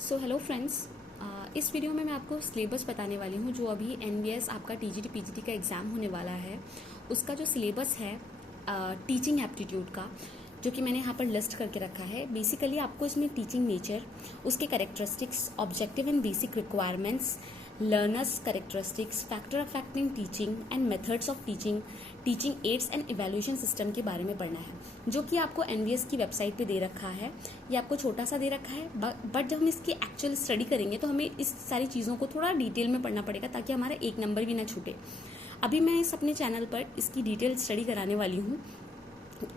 So hello friends, इस video में मैं आपको सिलेबस बताने वाली हूँ जो अभी एनवीएस आपका टीजीटी पीजीटी का एग्ज़ाम होने वाला है। उसका जो सिलेबस है टीचिंग एप्टीट्यूड का, जो कि मैंने यहाँ पर लिस्ट करके रखा है। बेसिकली आपको इसमें टीचिंग नेचर, उसके characteristics, objective and basic requirements, learners characteristics, factor affecting teaching and methods of teaching, teaching ads and evaluation system के बारे में पढ़ना है, जो कि आपको एनवीएस की वेबसाइट पे दे रखा है। ये आपको छोटा सा दे रखा है, बट जब हम इसकी एक्चुअल स्टडी करेंगे तो हमें इस सारी चीज़ों को थोड़ा डिटेल में पढ़ना पड़ेगा ताकि हमारा एक नंबर भी ना छूटे। अभी मैं इस अपने चैनल पर इसकी डिटेल स्टडी कराने वाली हूँ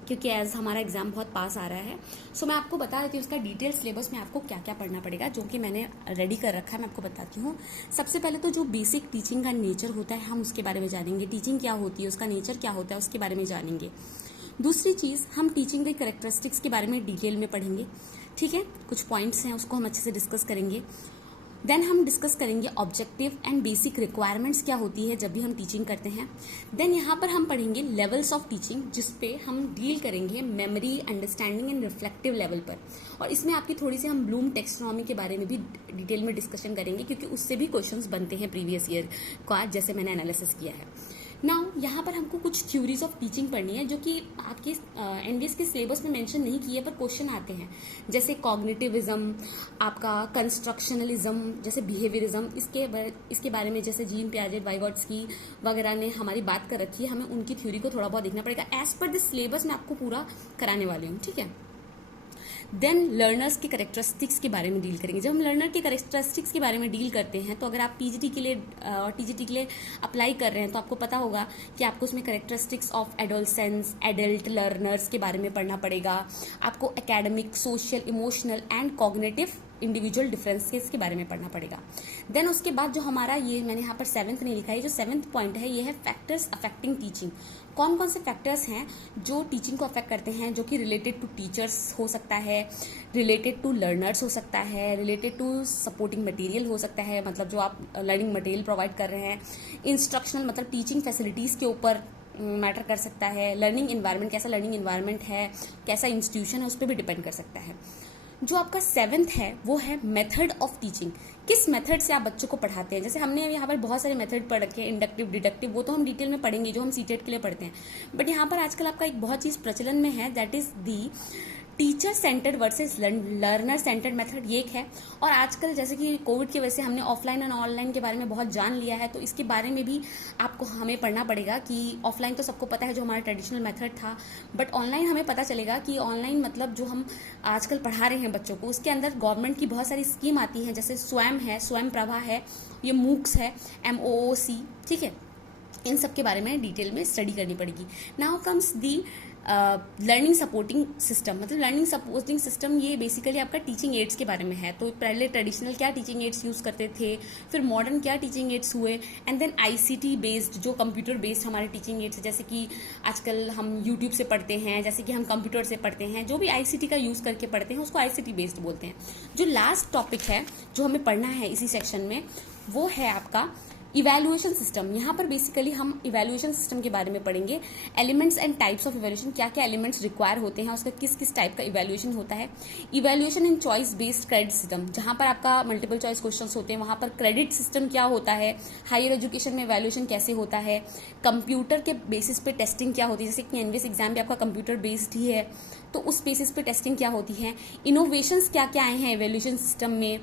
क्योंकि एज हमारा एग्जाम बहुत पास आ रहा है। सो मैं आपको बता देती हूँ उसका डिटेल सिलेबस में आपको क्या क्या पढ़ना पड़ेगा, जो कि मैंने रेडी कर रखा है। मैं आपको बताती हूँ। सबसे पहले तो जो बेसिक टीचिंग का नेचर होता है हम उसके बारे में जानेंगे। टीचिंग क्या होती है, उसका नेचर क्या होता है, उसके बारे में जानेंगे। दूसरी चीज़, हम टीचिंग के कैरेक्टरिस्टिक्स के बारे में डिटेल में पढ़ेंगे। ठीक है, कुछ पॉइंट्स हैं उसको हम अच्छे से डिस्कस करेंगे। देन हम डिस्कस करेंगे ऑब्जेक्टिव एंड बेसिक रिक्वायरमेंट्स क्या होती है जब भी हम टीचिंग करते हैं। देन यहाँ पर हम पढ़ेंगे लेवल्स ऑफ टीचिंग, जिसपे हम डील करेंगे memory, understanding and reflective level पर। और इसमें आपकी थोड़ी सी हम ब्लूम टेक्सोनॉमी के बारे में भी डिटेल में डिस्कशन करेंगे, क्योंकि उससे भी क्वेश्चंस बनते हैं प्रीवियस ईयर का, जैसे मैंने एनालिसिस किया है। नाउ यहाँ पर हमको कुछ थ्योरीज ऑफ टीचिंग पढ़नी है, जो कि आपके एनवीएस के सिलेबस में मेंशन नहीं किए पर क्वेश्चन आते हैं, जैसे कॉग्निटिविज्म, आपका कंस्ट्रक्शनलिज्म, जैसे बिहेवियरिज्म। इसके बारे में जैसे जीन पियाजेट, वाइगोट्स्की वगैरह ने हमारी बात कर रखी है, हमें उनकी थ्योरी को थोड़ा बहुत देखना पड़ेगा। एज पर दिस सिलेबस मैं आपको पूरा कराने वाली हूँ, ठीक है। देन लर्नर्स के कैरेक्टरिस्टिक्स के बारे में डील करेंगे। जब हम लर्नर के कैरेक्टरिस्टिक्स के बारे में डील करते हैं तो अगर आप पीजीटी के लिए और टीजीटी के लिए अप्लाई कर रहे हैं तो आपको पता होगा कि आपको उसमें characteristics of adolescence, adult learners के बारे में पढ़ना पड़ेगा। आपको academic, social, emotional and cognitive individual differences के बारे में पढ़ना पड़ेगा। देन उसके बाद जो हमारा, ये मैंने यहाँ पर 7th नहीं लिखा है, जो 7th पॉइंट है ये है फैक्टर्स अफेक्टिंग टीचिंग। कौन कौन से फैक्टर्स हैं जो टीचिंग को अफेक्ट करते हैं, जो कि रिलेटेड टू टीचर्स हो सकता है, रिलेटेड टू लर्नर्स हो सकता है, रिलेटेड टू सपोर्टिंग मटेरियल हो सकता है, मतलब जो आप लर्निंग मटेरियल प्रोवाइड कर रहे हैं, इंस्ट्रक्शनल मतलब टीचिंग फैसिलिटीज़ के ऊपर मैटर कर सकता है, लर्निंग इन्वायरमेंट, कैसा लर्निंग इन्वायरमेंट है, कैसा इंस्टीट्यूशन है, उस पर भी डिपेंड कर सकता है। जो आपका 7th है वो है मेथड ऑफ टीचिंग। किस मेथड से आप बच्चों को पढ़ाते हैं। जैसे हमने यहाँ पर बहुत सारे मेथड पढ़ रखे हैं, इंडक्टिव, डिडक्टिव, वो तो हम डिटेल में पढ़ेंगे जो हम सीटेट के लिए पढ़ते हैं। बट यहाँ पर आजकल आपका एक बहुत चीज़ प्रचलन में है, that is the teacher centred versus learner centred method, ये एक है। और आजकल जैसे कि कोविड की वजह से हमने ऑफलाइन और ऑनलाइन के बारे में बहुत जान लिया है, तो इसके बारे में भी आपको हमें पढ़ना पड़ेगा कि ऑफलाइन तो सबको पता है जो हमारा ट्रेडिशनल मेथड था, बट ऑनलाइन हमें पता चलेगा कि ऑनलाइन मतलब जो हम आजकल पढ़ा रहे हैं बच्चों को, उसके अंदर गवर्नमेंट की बहुत सारी स्कीम आती हैं, जैसे स्वयं है, स्वयं प्रभा है, ये मूक्स है, MOOC, ठीक है। इन सब के बारे में डिटेल में स्टडी करनी पड़ेगी। Now comes the learning supporting system, मतलब लर्निंग सपोर्टिंग सिस्टम ये बेसिकली आपका टीचिंग एड्स के बारे में है। तो पहले ट्रेडिशनल क्या टीचिंग एड्स यूज़ करते थे, फिर मॉडर्न क्या टीचिंग एड्स हुए, एंड देन ICT बेस्ड, जो कंप्यूटर बेस्ड हमारे टीचिंग एड्स है, जैसे कि आजकल हम यूट्यूब से पढ़ते हैं, जैसे कि हम कंप्यूटर से पढ़ते हैं, जो भी ICT का यूज़ करके पढ़ते हैं उसको ICT बेस्ड बोलते हैं। जो लास्ट टॉपिक है जो हमें पढ़ना है इसी सेक्शन में, वो है आपका इवैल्यूएशन सिस्टम। यहाँ पर बेसिकली हम इवैल्यूएशन सिस्टम के बारे में पढ़ेंगे। Elements and types of evaluation, क्या क्या एलिमेंट्स रिक्वायर होते हैं, उसका किस किस टाइप का इवैल्यूएशन होता है। इवैल्यूएशन इन चॉइस बेस्ड क्रेडिट सिस्टम, जहाँ पर आपका मल्टीपल चॉइस क्वेश्चंस होते हैं, वहाँ पर क्रेडिट सिस्टम क्या होता है। हायर एजुकेशन में इवैल्यूएशन कैसे होता है। कंप्यूटर के बेसिस पे टेस्टिंग क्या होती है, जैसे कि एनवीएस एग्जाम भी आपका कंप्यूटर बेस्ड ही है, तो उस बेसिस पे टेस्टिंग क्या होती है। इनोवेशंस क्या क्या आए हैं इवैल्यूएशन सिस्टम में,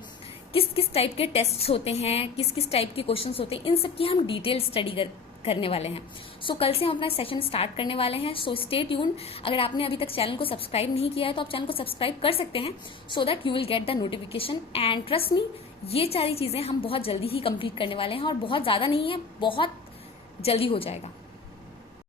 किस किस टाइप के टेस्ट्स होते हैं, किस किस टाइप के क्वेश्चंस होते हैं, इन सब की हम डिटेल स्टडी करने वाले हैं। सो कल से हम अपना सेशन स्टार्ट करने वाले हैं। So stay tune. अगर आपने अभी तक चैनल को सब्सक्राइब नहीं किया है तो आप चैनल को सब्सक्राइब कर सकते हैं, so that you will get the notification. And trust me, ये सारी चीज़ें हम बहुत जल्दी ही कंप्लीट करने वाले हैं, और बहुत ज़्यादा नहीं है, बहुत जल्दी हो जाएगा।